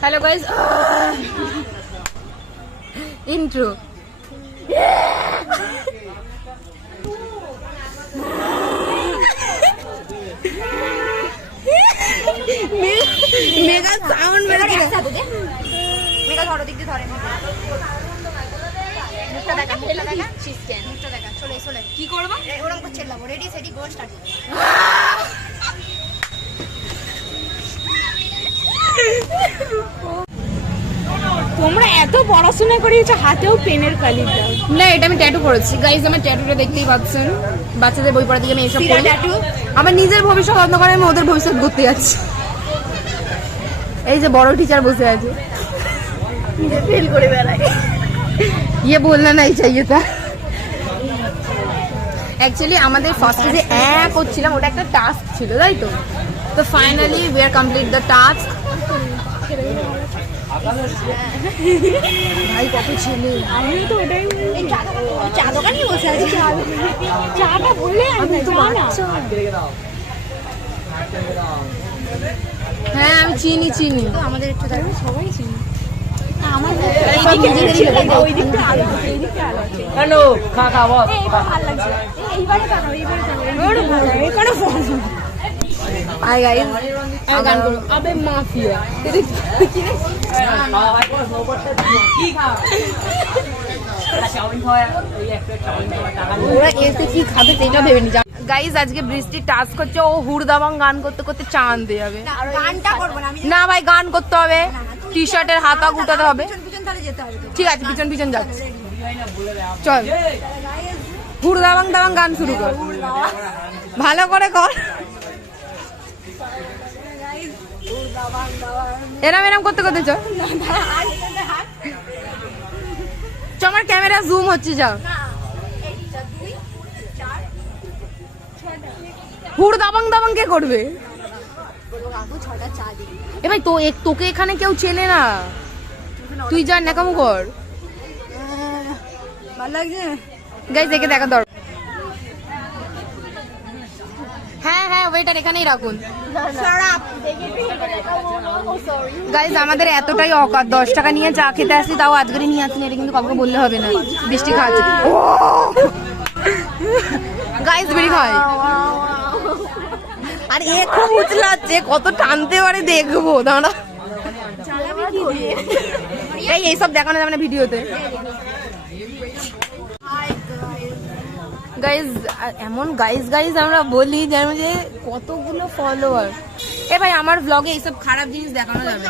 hello guys intro mega sound मेरा mega ধরো দিক দিয়ে ধরে মুখটা দেখা চিকেন মুখটা দেখা চলে চলে কি করব ওরকম করে চেল্লাবো রেডি সেটি গো স্টার্ট তোমরা এত পড়াশোনা করিয়েছো হাতেও পেনের কালি দাও না এটা আমি ট্যাটু করেছি গাইস আমার ট্যাটুটা দেখতেই পাচ্ছেন বাচ্চাদের বই পড়া দিকে আমি এসব করি ট্যাটু আমার নিজের ভবিষ্যৎ অন্ধকারে আমি ওদের ভবিষ্যৎ করতে যাচ্ছি এই যে বড় টিচার বসে আছে ফেল করে বেড়ায় ये बोलना नहीं चाहिए था एक्चुअली আমাদের ফার্স্টে যে করছিলাম ওটা একটা টাস্ক ছিল তাই তো তো finally we are complete the task ভাই কত ছেলে আমি তো ওটাই চা দোকানে বসে আছি চাটা বললে আমি তো বাচ্চা হ্যাঁ আমি চিনি তো আমাদের একটু সবাই চিনি কি খাবে সেটা ভেবে নি গাইজ আজকে বৃষ্টির টাস্ক হচ্ছে ও হুড়দাবাং গান করতে করতে চাঁদ দিয়ে যাবে না ভাই গান করতে হবে টি শার্টের হাতা গুটাতে হবে ঠিক আছে পিছন পিছন যাচ্ছে চল হুড়দাবাং দাবাং গান শুরু কর ভালো করে কর এরম এরম করতে করতে চল আমার ক্যামেরা জুম হচ্ছে যাও হুড় দাবাং দাবাং কে করবে এ ভাই তো তোকে এখানে কেউ চেনে না তুই যা নাকামো কর ভালো লাগছে গাইস দেখে দেখা দরকার হ্যাঁ হ্যাঁ ওয়েটার এখানেই রাখুন গাইস আমাদের এতটাই অকাত 10 টাকা নিয়ে চা খেতে আসছি তাও আজকেরই নিয়ে আসছেন এটা কিন্তু কাউকে বললে হবে না বৃষ্টি খাচ্ছে গাইস বিড়ি খাই আর এ খুব উতলাচ্ছে কত টানতে পারে দেখবো দাঁড়া এইসব দেখানো যাবে না ভিডিওতে গাইজ এমন গাইজ আমরা বলি যেমন যে কতগুলো ফলোয়ার এ ভাই আমার ব্লগে এইসব খারাপ জিনিস দেখানো যাবে